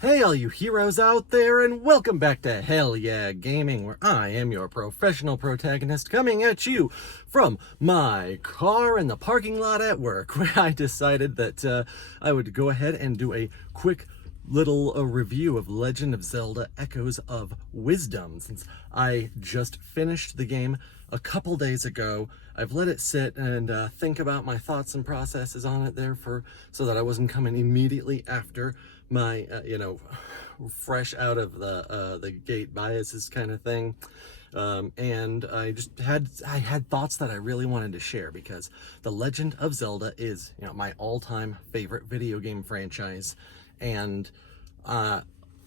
Hey all you heroes out there, and welcome back to Hell Yeah Gaming, where I am your professional protagonist coming at you from my car in the parking lot at work, where I decided that I would go ahead and do a quick little review of Legend of Zelda Echoes of Wisdom, since I just finished the game a couple days ago. I've let it sit and think about my thoughts and processes on it there so that I wasn't coming immediately after my fresh out of the gate biases kind of thing. And I had thoughts that I really wanted to share, because The Legend of Zelda is, my all-time favorite video game franchise. And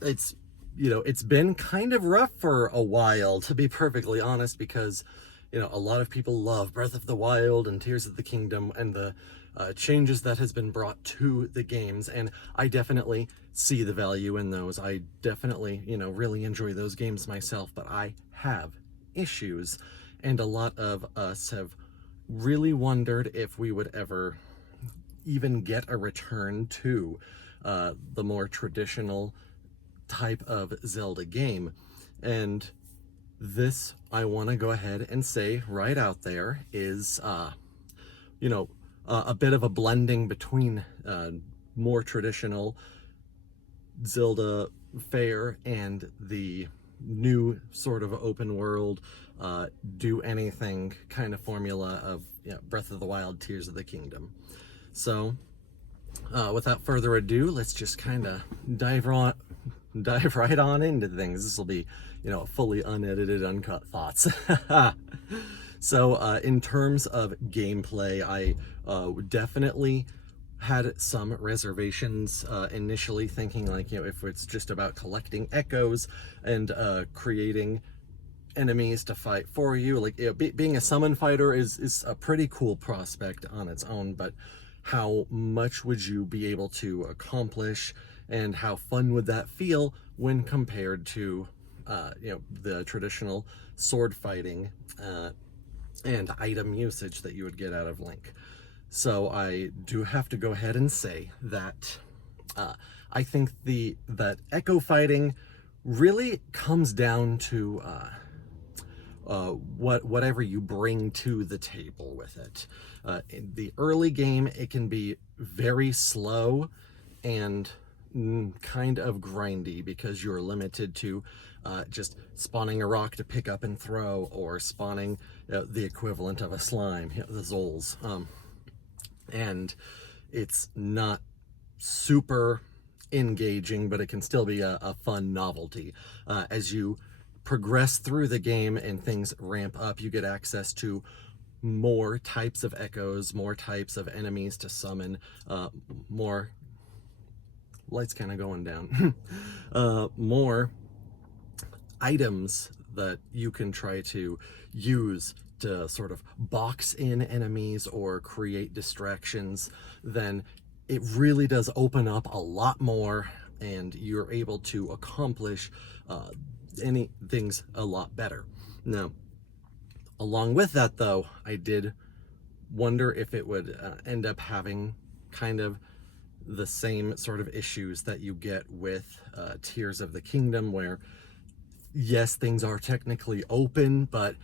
it's been kind of rough for a while, to be perfectly honest, because a lot of people love Breath of the Wild and Tears of the Kingdom and the changes that has been brought to the games, and I definitely see the value in those. I definitely, really enjoy those games myself, but I have issues, and a lot of us have really wondered if we would ever even get a return to the more traditional type of Zelda game. And this, I want to go ahead and say right out there, is a bit of a blending between more traditional Zelda fare and the new sort of open world, do anything kind of formula of Breath of the Wild, Tears of the Kingdom. So without further ado, let's just kind of dive right on into things. This will be, fully unedited, uncut thoughts. So in terms of gameplay, I definitely had some reservations initially, thinking like, if it's just about collecting echoes and creating enemies to fight for you, like, being a summon fighter is a pretty cool prospect on its own, but how much would you be able to accomplish, and how fun would that feel when compared to the traditional sword fighting and item usage that you would get out of Link. So I do have to go ahead and say that I think that echo fighting really comes down to whatever you bring to the table with it. In the early game, it can be very slow and kind of grindy, because you're limited to just spawning a rock to pick up and throw, or spawning the equivalent of a slime, the Zols. And it's not super engaging, but it can still be a fun novelty. As you progress through the game and things ramp up, you get access to more types of echoes, more types of enemies to summon, more lights kind of going down, more items that you can try to use to sort of box in enemies or create distractions. Then it really does open up a lot more, and you're able to accomplish any things a lot better. Now, along with that though, I did wonder if it would end up having kind of the same sort of issues that you get with Tears of the Kingdom, where yes, things are technically open, but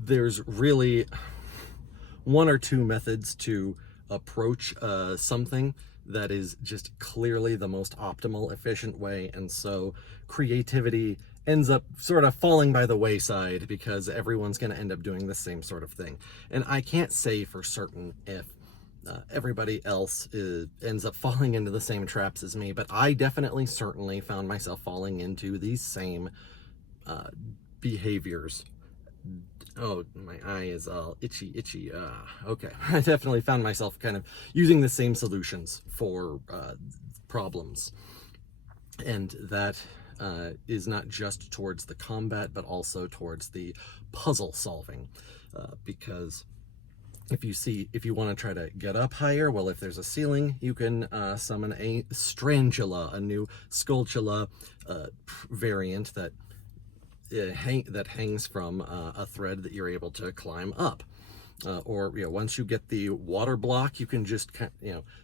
there's really one or two methods to approach something that is just clearly the most optimal, efficient way, and so creativity ends up sort of falling by the wayside, because everyone's going to end up doing the same sort of thing. And I can't say for certain if everybody else ends up falling into the same traps as me, but I definitely, certainly found myself falling into these same behaviors. Oh, my eye is all itchy. Okay. I definitely found myself kind of using the same solutions for problems. And that is not just towards the combat, but also towards the puzzle solving. Because if you want to try to get up higher, well, if there's a ceiling, you can summon a Strangula, a new Skulltula variant that hangs from a thread that you're able to climb up. Or once you get the water block, you can just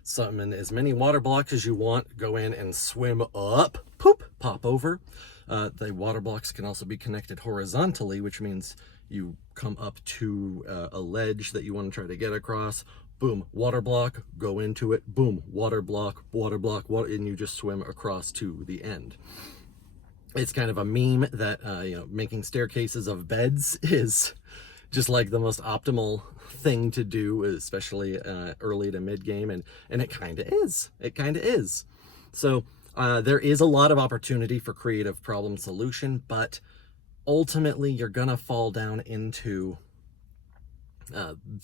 summon as many water blocks as you want, go in and swim up, poop, pop over. The water blocks can also be connected horizontally, which means you come up to a ledge that you want to try to get across. Boom, water block, go into it. Boom, water block, and you just swim across to the end. It's kind of a meme that making staircases of beds is just like the most optimal thing to do, especially early to mid game, and it kind of is. It kind of is. So there is a lot of opportunity for creative problem solution, but ultimately you're gonna fall down into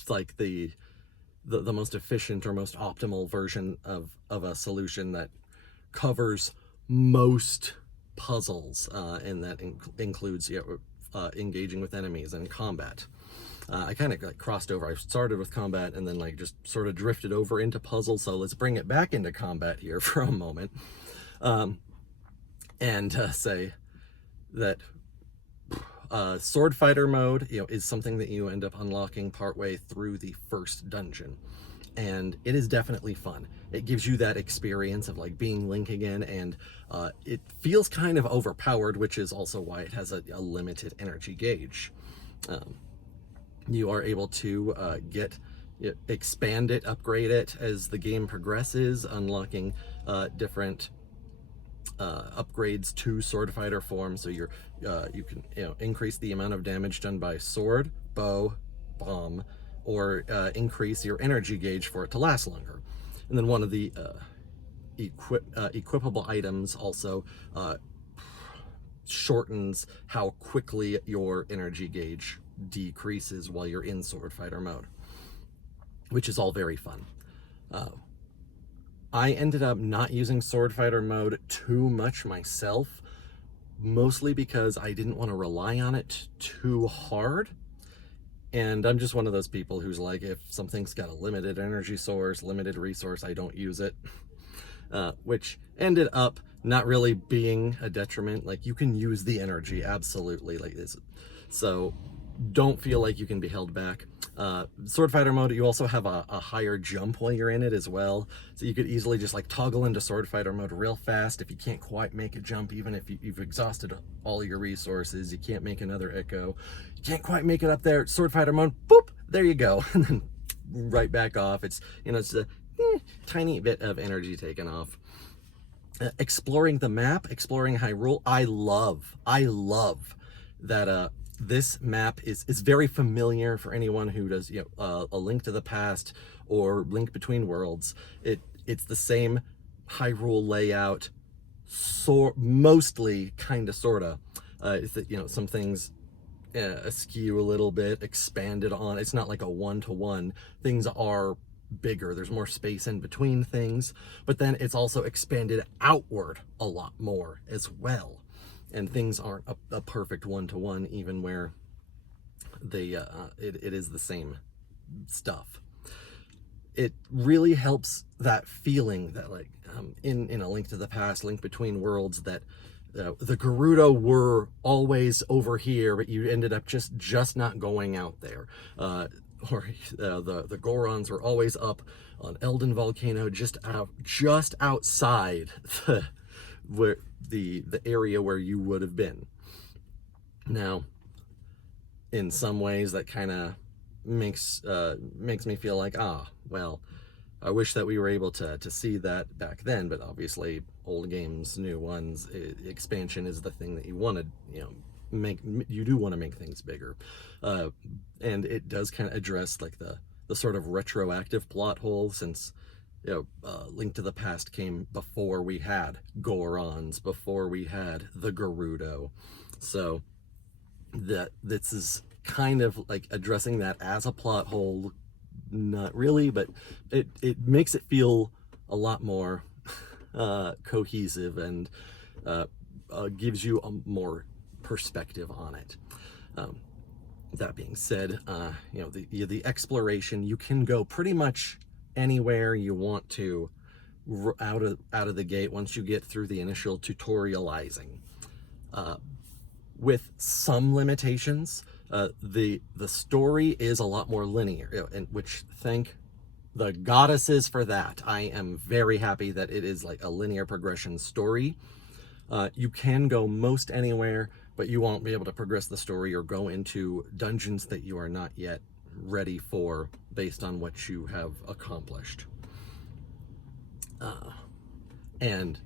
like the most efficient or most optimal version of a solution that covers most puzzles, and that includes engaging with enemies and combat. I kind of crossed over. I started with combat and then just sort of drifted over into puzzles. So let's bring it back into combat here for a moment, and say that sword fighter mode is something that you end up unlocking partway through the first dungeon, and it is definitely fun. It gives you that experience of being Link again, and it feels kind of overpowered, which is also why it has a limited energy gauge. You are able to expand it, upgrade it as the game progresses, unlocking different upgrades to sword fighter form. So you can increase the amount of damage done by sword, bow, bomb, or increase your energy gauge for it to last longer. And then one of the equipable items also shortens how quickly your energy gauge decreases while you're in sword fighter mode, which is all very fun. I ended up not using sword fighter mode too much myself, mostly because I didn't want to rely on it too hard. And I'm just one of those people who's like, if something's got a limited energy source, limited resource, I don't use it. Which ended up not really being a detriment. You can use the energy, absolutely, this. So don't feel like you can be held back. Sword fighter mode, you also have a higher jump while you're in it as well. So you could easily just toggle into sword fighter mode real fast if you can't quite make a jump, even if you've exhausted all your resources, you can't make another echo, you can't quite make it up there, sword fighter mode, boop, there you go. And then right back off. It's, it's a tiny bit of energy taken off. Exploring the map, exploring Hyrule, I love that this map is very familiar for anyone who does A Link to the Past or Link Between Worlds. It's the same Hyrule layout, mostly sorta. It's that some things askew a little bit, expanded on. It's not like a one-to-one. Things are bigger, there's more space in between things, but then it's also expanded outward a lot more as well. And things aren't a perfect one-to-one, even where they it is the same stuff. It really helps that feeling that in A Link to the Past, Link Between Worlds, that the Gerudo were always over here, but you ended up just not going out there. Or the Gorons were always up on Elden Volcano, just outside the area where you would have been. Now, in some ways, that kind of makes me feel like, well, I wish that we were able to see that back then, but obviously old games, new ones, expansion is the thing that you want to, you do want to make things bigger. And it does kind of address the sort of retroactive plot hole, since Link to the Past came before we had Gorons, before we had the Gerudo. So this is kind of addressing that as a plot hole. Not really, but it makes it feel a lot more cohesive, and gives you a more perspective on it. That being said, the exploration, you can go pretty much anywhere you want to out of the gate once you get through the initial tutorializing, with some limitations. The story is a lot more linear, and which thank the goddesses for that. I am very happy that it is like a linear progression story. You can go most anywhere, but you won't be able to progress the story or go into dungeons that you are not yet ready for based on what you have accomplished. And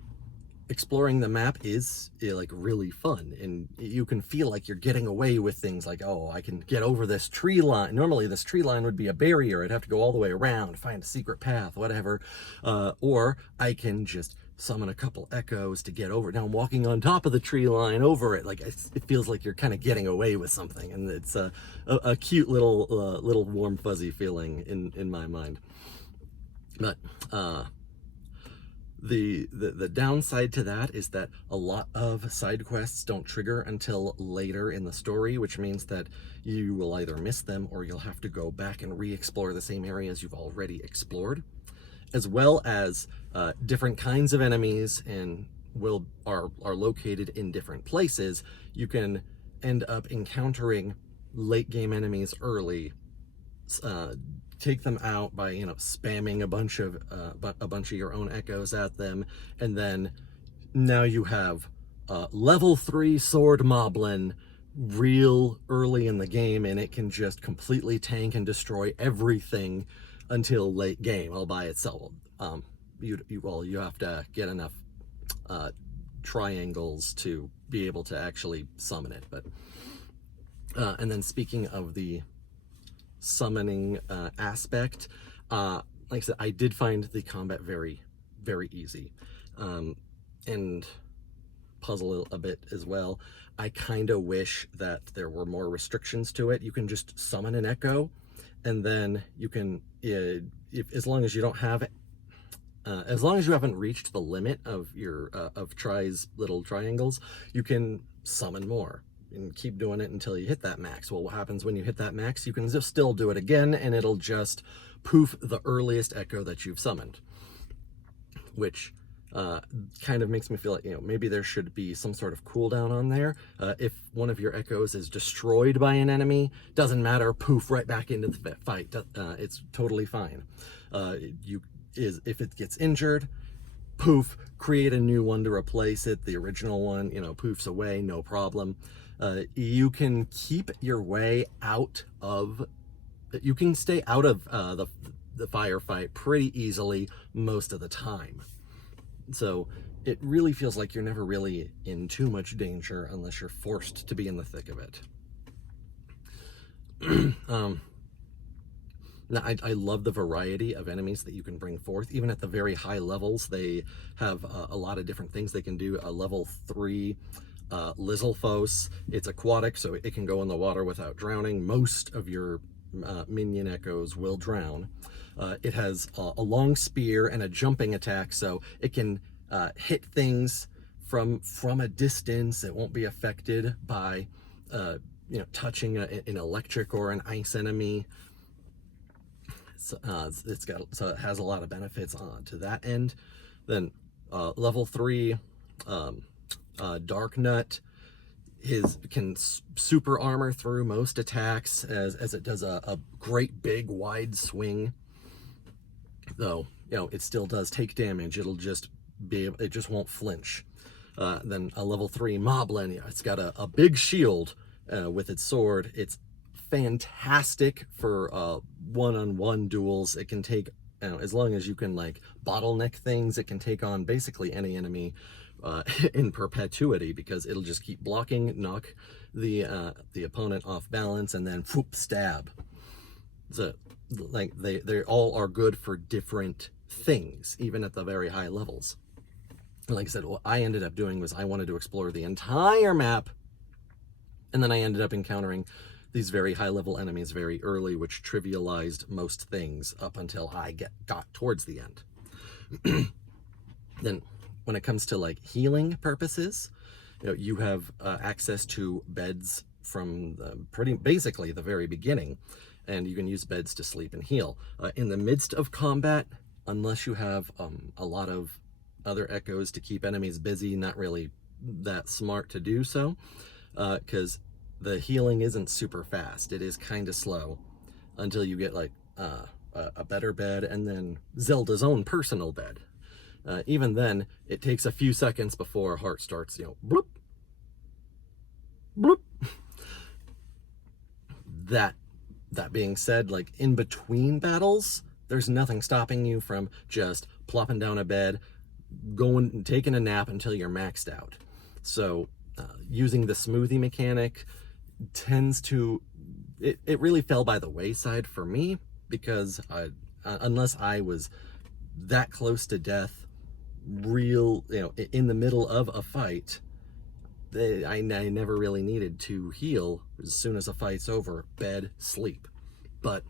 exploring the map is like really fun, and you can feel like you're getting away with things like, oh, I can get over this tree line. Normally this tree line would be a barrier. I'd have to go all the way around, find a secret path, whatever. Or I can just summon a couple echoes to get over. Now I'm walking on top of the tree line over it. Like it feels like you're kind of getting away with something, and it's a cute little warm fuzzy feeling in my mind. But the downside to that is that a lot of side quests don't trigger until later in the story, which means that you will either miss them or you'll have to go back and re-explore the same areas you've already explored, as well as different kinds of enemies and are located in different places. You can end up encountering late game enemies early, take them out by spamming a bunch of your own echoes at them, and then now you have level 3 sword moblin real early in the game, and it can just completely tank and destroy everything until late game all by itself. You have to get enough triangles to be able to actually summon it. But and then speaking of the summoning aspect, like I said, I did find the combat very, very easy, and puzzle a bit as well. I kind of wish that there were more restrictions to it. You can just summon an echo, and then you can, as long as you don't have, as long as you haven't reached the limit of your of Try's little triangles, you can summon more and keep doing it until you hit that max. Well, what happens when you hit that max? You can just still do it again, and it'll just poof the earliest echo that you've summoned, which kind of makes me feel like, maybe there should be some sort of cooldown on there. If one of your echoes is destroyed by an enemy, doesn't matter, poof, right back into the fight. It's totally fine. If it gets injured, poof, create a new one to replace it. The original one, poofs away, no problem. You can keep your way out of, you can stay out of the firefight pretty easily most of the time. So it really feels like you're never really in too much danger unless you're forced to be in the thick of it. Now, I love the variety of enemies that you can bring forth. Even at the very high levels, they have a lot of different things they can do. A level 3 Lizalfos, it's aquatic, so it can go in the water without drowning. Most of your minion echoes will drown. It has a long spear and a jumping attack, so it can hit things from a distance. It won't be affected by touching an electric or an ice enemy. So it has a lot of benefits to that end. Then level 3 Dark Nut can super armor through most attacks as it does a great big wide swing. Though it still does take damage. It just won't flinch. Then a level 3 Moblin, it's got a big shield with its sword. It's fantastic for one-on-one duels. It can take, as long as you can like bottleneck things, it can take on basically any enemy in perpetuity, because it'll just keep blocking, knock the opponent off balance, and then whoop, stab. So like they all are good for different things, even at the very high levels. Like I said, what I ended up doing was I wanted to explore the entire map, and then I ended up encountering these very high level enemies very early, which trivialized most things up until I got towards the end. Then when it comes to like healing purposes, you have access to beds from basically the very beginning, and you can use beds to sleep and heal. In the midst of combat, unless you have a lot of other echoes to keep enemies busy, not really that smart to do so, because the healing isn't super fast. It is kind of slow until you get like a better bed, and then Zelda's own personal bed. Even then, it takes a few seconds before heart starts, bloop, bloop. That being said, like in between battles, there's nothing stopping you from just plopping down a bed, going, taking a nap until you're maxed out. So using the smoothie mechanic tends to, it really fell by the wayside for me, because unless I was that close to death, in the middle of a fight, I never really needed to heal. As soon as a fight's over, bed, sleep. But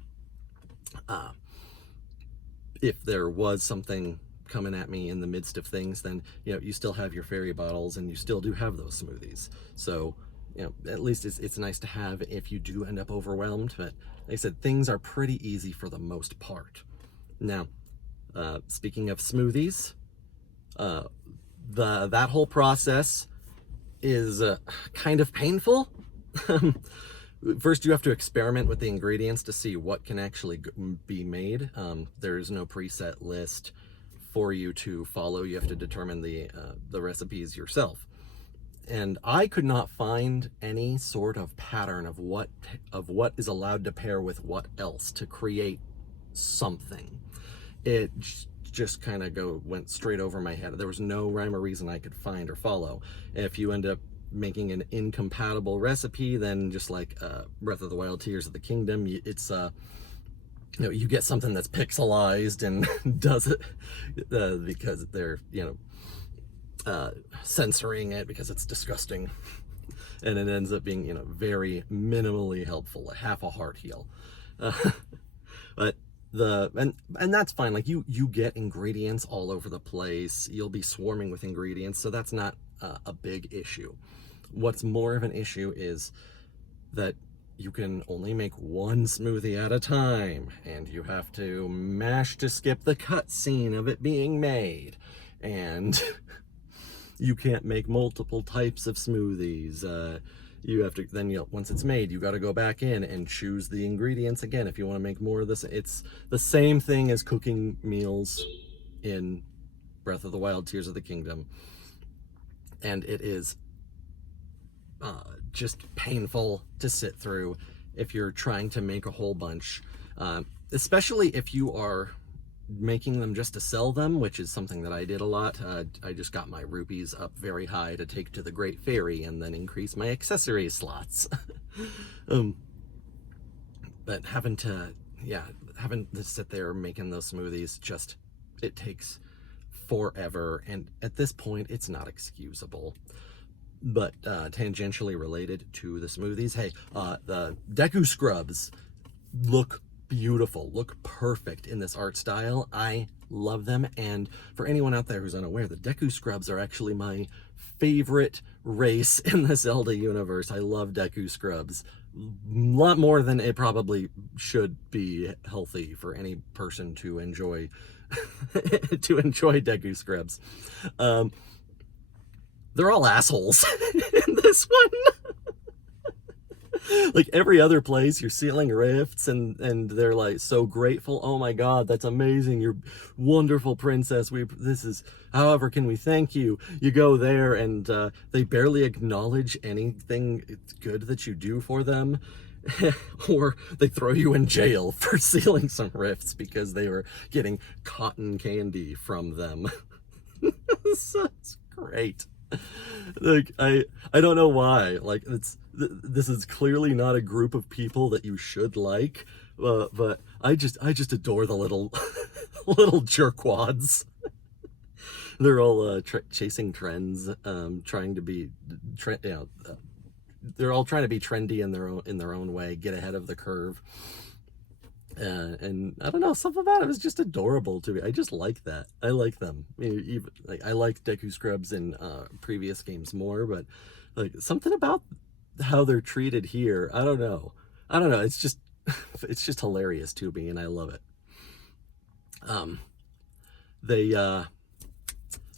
if there was something coming at me in the midst of things, then you still have your fairy bottles, and you still do have those smoothies. So at least it's nice to have if you do end up overwhelmed. But like I said, things are pretty easy for the most part. Now, speaking of smoothies, that whole process is kind of painful. First, you have to experiment with the ingredients to see what can actually be made. There's no preset list for you to follow. You have to determine the recipes yourself. And I could not find any sort of pattern of what is allowed to pair with what else to create something. It just kind of went straight over my head. There was no rhyme or reason I could find or follow. If you end up making an incompatible recipe, then just like Breath of the Wild, Tears of the Kingdom, it's you get something that's pixelized and does it because they're censoring it because it's disgusting, and it ends up being very minimally helpful, a half a heart heal. But and that's fine. Like you get ingredients all over the place. You'll be swarming with ingredients, so that's not a big issue. What's more of an issue is that you can only make one smoothie at a time, and you have to mash to skip the cutscene of it being made, and you can't make multiple types of smoothies. You have to then, once it's made, you got to go back in and choose the ingredients again if you want to make more of this. It's the same thing as cooking meals in Breath of the Wild, Tears of the Kingdom, and it is just painful to sit through if you're trying to make a whole bunch, especially if you are making them just to sell them, which is something that I did a lot. I just got my rupees up very high to take to the Great Fairy and then increase my accessory slots. But having to sit there making those smoothies, it takes forever, and at this point it's not excusable. But tangentially related to the smoothies, hey, the Deku scrubs look beautiful, look perfect in this art style. I love them, and for anyone out there who's unaware, the Deku scrubs are actually my favorite race in the Zelda universe. I love Deku scrubs a lot more than it probably should be healthy for any person to enjoy to enjoy Deku scrubs. They're all assholes in this one. Like every other place, you're sealing rifts, and they're like so grateful. Oh my God, that's amazing! You're wonderful, princess. However, can we thank you? You go there, and they barely acknowledge anything good that you do for them, or they throw you in jail for sealing some rifts because they were getting cotton candy from them. So it's great. Like I don't know why. Like this is clearly not a group of people that you should like, but I just adore the little little jerkwads. They're all chasing trends, trying to be they're all trying to be trendy in their own way, get ahead of the curve. And I don't know, something about it was just adorable to me. I just like that. I like them. I like Deku Scrubs in previous games more, but like something about how they're treated here, I don't know. It's just hilarious to me, and I love it.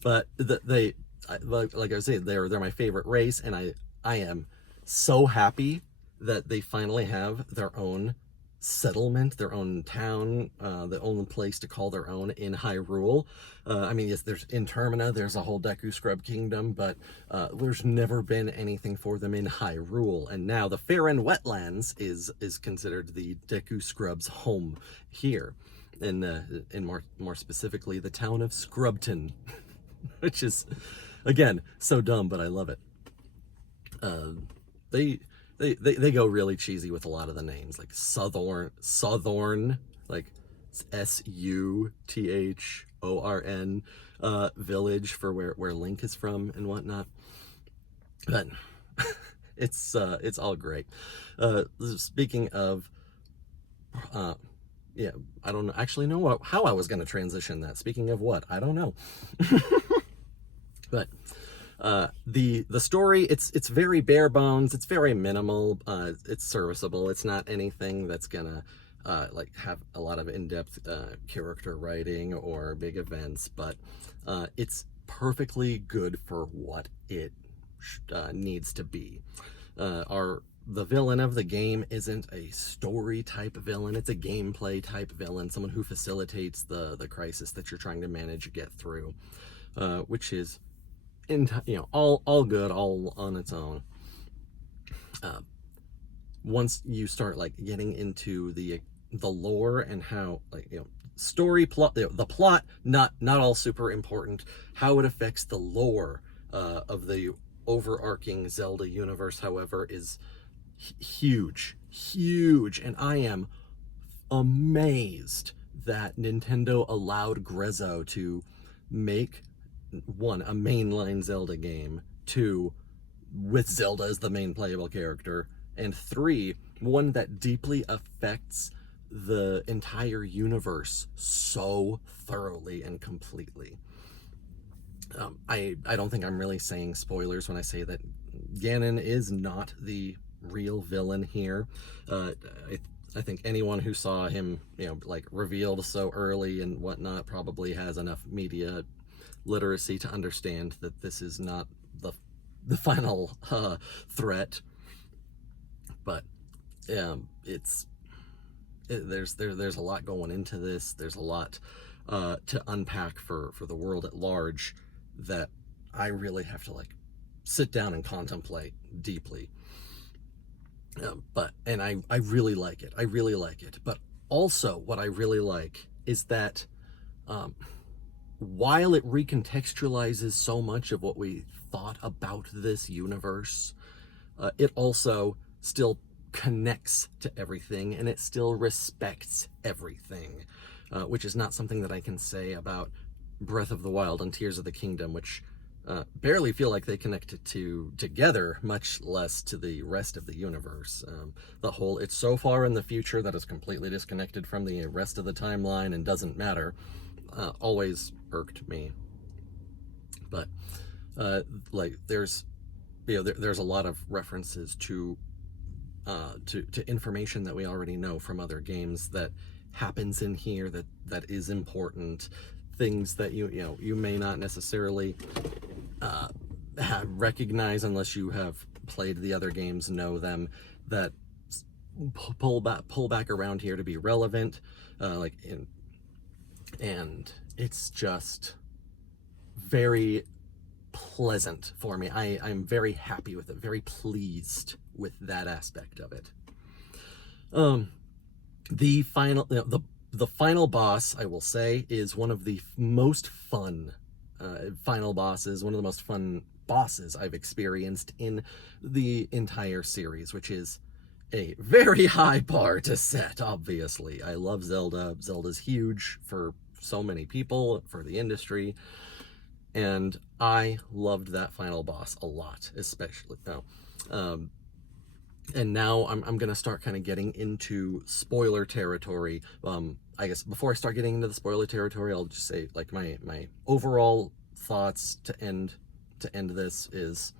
Like I was saying, they're my favorite race, and I am so happy that they finally have their own settlement, their own town, the only place to call their own in Hyrule. I mean, yes, there's in Termina, there's a whole Deku Scrub kingdom, but there's never been anything for them in Hyrule. And now the Faron Wetlands is considered the Deku Scrub's home here, in more specifically the town of Scrubton, which is, again, so dumb, but I love it. They they go really cheesy with a lot of the names, like Southorn, like Suthorn, village for where Link is from and whatnot. But it's all great. Speaking of, yeah, I don't actually know how I was going to transition that. Speaking of what, I don't know. But the story, it's very bare bones, it's very minimal, it's serviceable, it's not anything that's gonna like have a lot of in-depth character writing or big events, but it's perfectly good for what it needs to be. The villain of the game isn't a story type villain, it's a gameplay type villain, someone who facilitates the crisis that you're trying to manage, get through, which is all good, all on its own. Once you start like getting into the lore and how, like, story plot, the plot, not all super important. How it affects the lore of the overarching Zelda universe, however, is huge, and I am amazed that Nintendo allowed Grezzo to make, one, a mainline Zelda game, two, with Zelda as the main playable character, and three, one that deeply affects the entire universe so thoroughly and completely. I don't think I'm really saying spoilers when I say that Ganon is not the real villain here. I think anyone who saw him, like, revealed so early and whatnot probably has enough media literacy to understand that this is not the final threat. But there's a lot going into this. There's a lot to unpack for the world at large that I really have to, like, sit down and contemplate deeply. And I really like it. But also what I really like is that while it recontextualizes so much of what we thought about this universe, it also still connects to everything, and it still respects everything, which is not something that I can say about Breath of the Wild and Tears of the Kingdom, which barely feel like they connect together, much less to the rest of the universe. It's so far in the future that is completely disconnected from the rest of the timeline and doesn't matter, always irked me. But like, there's a lot of references to information that we already know from other games that happens in here that is important. Things that you may not necessarily recognize unless you have played the other games, know them, that pull back around here to be relevant, and it's just very pleasant for me. I'm very happy with it, very pleased with that aspect of it. The final the final boss, I will say, is one of the most fun final bosses, one of the most fun bosses I've experienced in the entire series, which is a very high bar to set, obviously. I love Zelda. Zelda's huge for so many people, for the industry, and I loved that final boss a lot, especially now. And now I'm gonna start kind of getting into spoiler territory. I guess before I start getting into the spoiler territory, I'll just say, like, my overall thoughts to end this is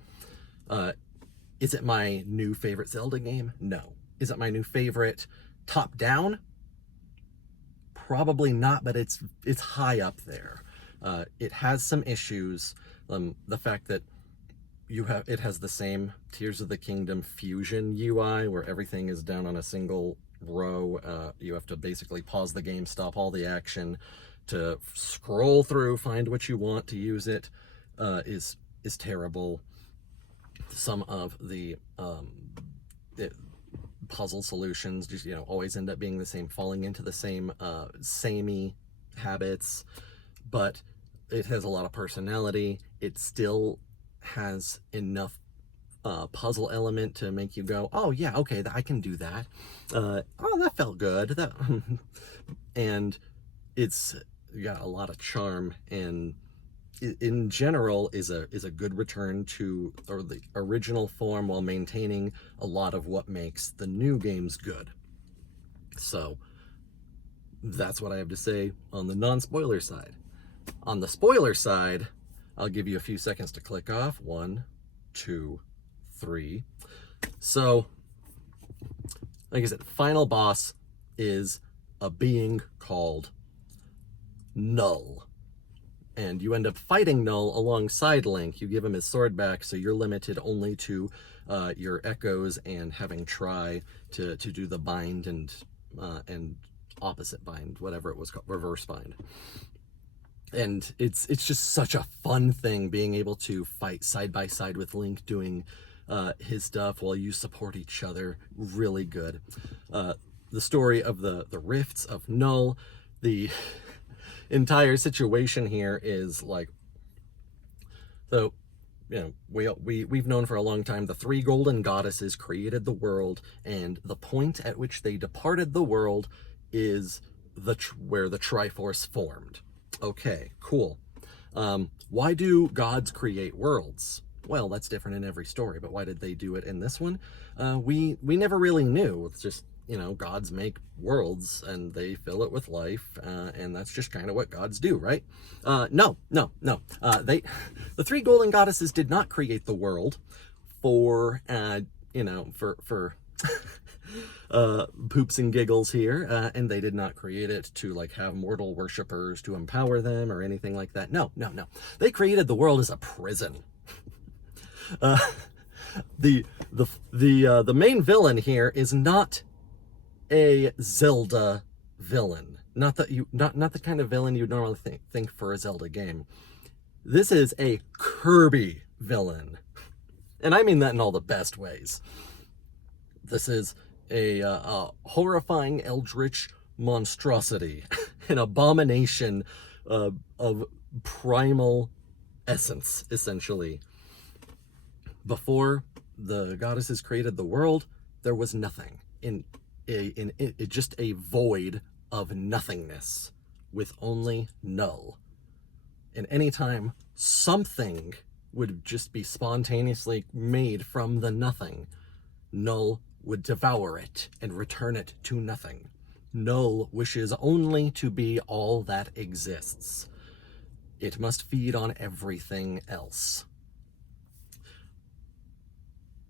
it my new favorite Zelda game? No. Is it my new favorite top down? Probably not, but it's high up there. It has some issues. The fact that it has the same Tears of the Kingdom fusion UI where everything is down on a single row. You have to basically pause the game, stop all the action to scroll through, find what you want to use it. Is terrible. Some of the puzzle solutions just always end up being the same, falling into the same samey habits, but it has a lot of personality. It still has enough puzzle element to make you go, oh yeah, okay, I can do that. Oh, that felt good. That and it's got a lot of charm, and in general is a good return to the original form while maintaining a lot of what makes the new games good. So that's what I have to say on the non-spoiler side. On the spoiler side, I'll give you a few seconds to click off. 1, 2, 3. So, like I said, final boss is a being called Null. And you end up fighting Null alongside Link. You give him his sword back, so you're limited only to your echoes and having Try to do the bind and opposite bind, whatever it was called, reverse bind. And it's just such a fun thing being able to fight side by side with Link doing his stuff while you support each other. Really good. The story of the rifts of Null, the entire situation here is like, so we've known for a long time the 3 golden goddesses created the world, and the point at which they departed the world is where the Triforce formed. Okay, cool. Why do gods create worlds? Well, that's different in every story, but why did they do it in this one? We never really knew. It's just, gods make worlds and they fill it with life, and that's just kind of what gods do, right? No. The 3 golden goddesses did not create the world for poops and giggles here, and they did not create it to like have mortal worshippers to empower them or anything like that. No. They created the world as a prison. The main villain here is not a Zelda villain. Not the kind of villain you'd normally think for a Zelda game. This is a Kirby villain. And I mean that in all the best ways. This is a horrifying eldritch monstrosity, an abomination of primal essence, essentially. Before the goddesses created the world, there was nothing. Just a void of nothingness with only Null. And anytime something would just be spontaneously made from the nothing, Null would devour it and return it to nothing. Null wishes only to be all that exists. It must feed on everything else.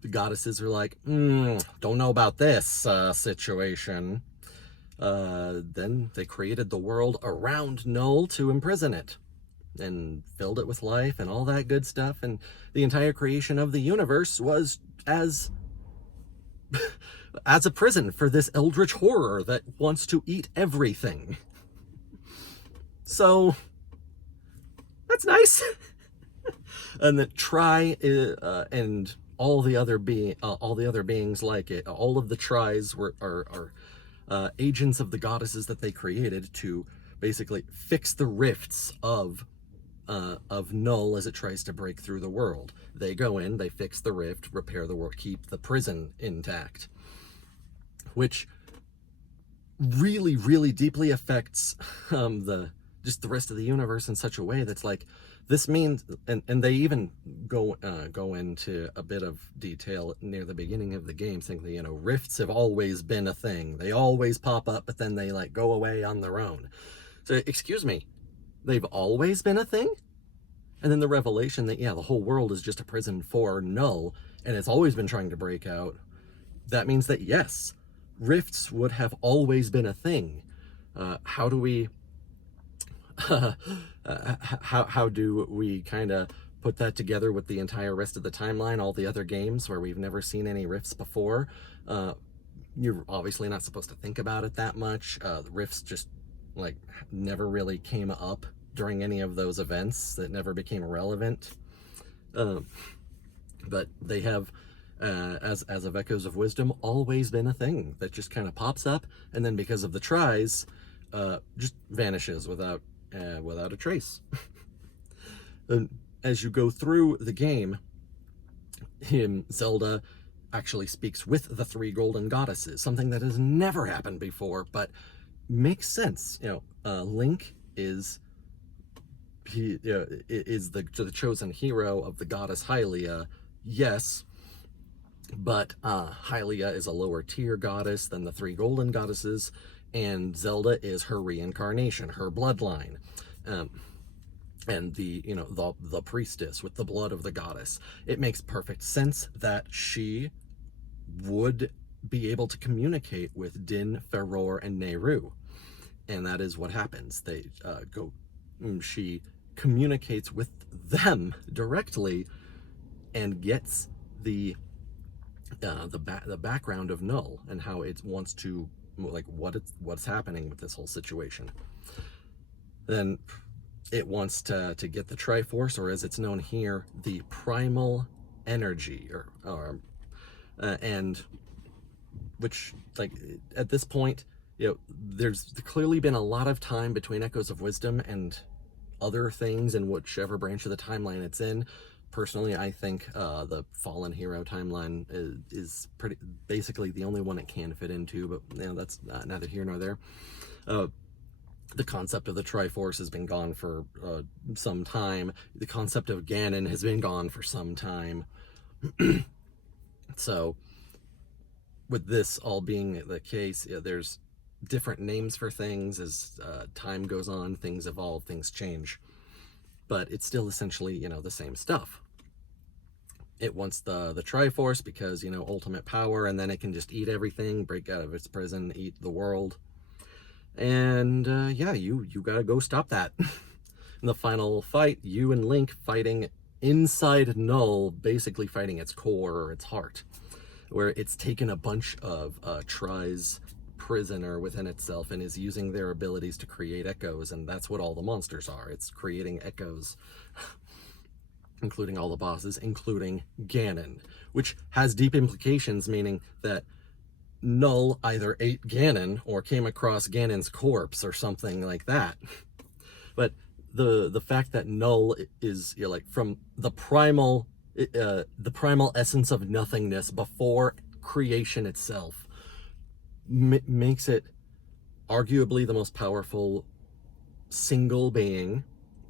The goddesses are like, don't know about this situation. Then they created the world around Null to imprison it and filled it with life and all that good stuff. And the entire creation of the universe was as a prison for this eldritch horror that wants to eat everything. So that's nice. And that Try and all the other beings like it, all of the Tries are agents of the goddesses that they created to basically fix the rifts of Null as it tries to break through the world. They go in, they fix the rift, repair the world, keep the prison intact, which really, really deeply affects the rest of the universe in such a way that's like, this means, and they even go into a bit of detail near the beginning of the game, saying that, rifts have always been a thing. They always pop up, but then they like go away on their own. So, excuse me, they've always been a thing? And then the revelation that, the whole world is just a prison for Null, and it's always been trying to break out. That means that, yes, rifts would have always been a thing. How do we kind of put that together with the entire rest of the timeline, all the other games where we've never seen any rifts before, you're obviously not supposed to think about it that much. The rifts just like never really came up during any of those events, that never became relevant. But they have, as of Echoes of Wisdom, always been a thing that just kind of pops up, and then because of the tries, just vanishes without a trace. And as you go through the game, Zelda actually speaks with the three golden goddesses, something that has never happened before, but makes sense. Link is the chosen hero of the goddess Hylia, yes, but Hylia is a lower tier goddess than the three golden goddesses, and Zelda is her reincarnation, her bloodline. And the priestess with the blood of the goddess. It makes perfect sense that she would be able to communicate with Din, Ferror, and Nehru. And that is what happens. She communicates with them directly and gets the background of Null and how it wants to, like, what's happening with this whole situation. Then it wants to get the Triforce, or as it's known here, the primal energy, and which, like, at this point, there's clearly been a lot of time between Echoes of Wisdom and other things in whichever branch of the timeline it's in. Personally, I think the Fallen Hero timeline is pretty basically the only one it can fit into, but that's neither here nor there. The concept of the Triforce has been gone for some time. The concept of Ganon has been gone for some time. So, with this all being the case, there's different names for things. As time goes on, things evolve, things change. But it's still essentially, the same stuff. It wants the Triforce because, ultimate power, and then it can just eat everything, break out of its prison, eat the world. And you gotta go stop that. In the final fight, you and Link fighting inside Null, basically fighting its core or its heart, where it's taken a bunch of tries prisoner within itself and is using their abilities to create echoes, and that's what all the monsters are. It's creating echoes, including all the bosses, including Ganon, which has deep implications, meaning that Null either ate Ganon or came across Ganon's corpse or something like that. But the fact that Null is from the primal essence of nothingness before creation itself makes it arguably the most powerful single being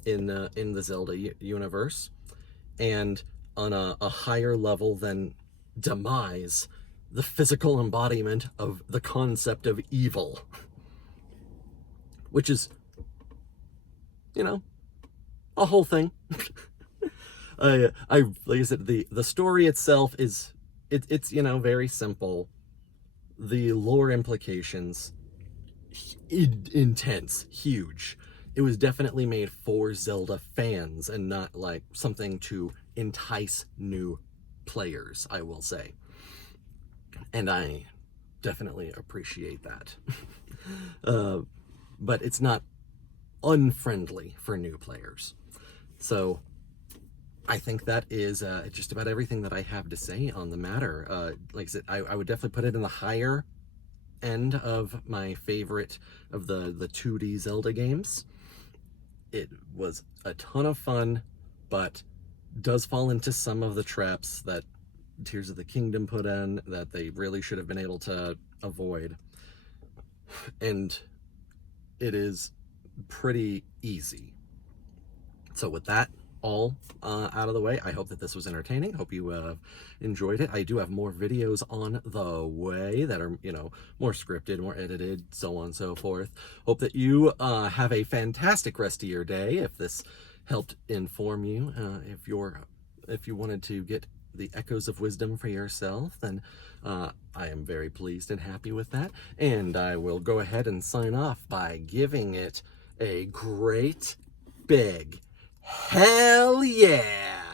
in the Zelda universe, and on a higher level than Demise, the physical embodiment of the concept of evil, which is, a whole thing. Like I said, the story itself is, it's very simple. The lore implications, intense, huge. It was definitely made for Zelda fans and not like something to entice new players, I will say. And I definitely appreciate that. But it's not unfriendly for new players. So I think that is just about everything that I have to say on the matter. Like I said, I would definitely put it in the higher end of my favorite of the 2D Zelda games. It was a ton of fun, but does fall into some of the traps that Tears of the Kingdom put in that they really should have been able to avoid. And it is pretty easy. So with that all out of the way, I hope that this was entertaining. Hope you enjoyed it. I do have more videos on the way that are, more scripted, more edited, so on and so forth. Hope that you have a fantastic rest of your day. If this helped inform you, if you wanted to get the Echoes of Wisdom for yourself, then I am very pleased and happy with that. And I will go ahead and sign off by giving it a great big hell yeah!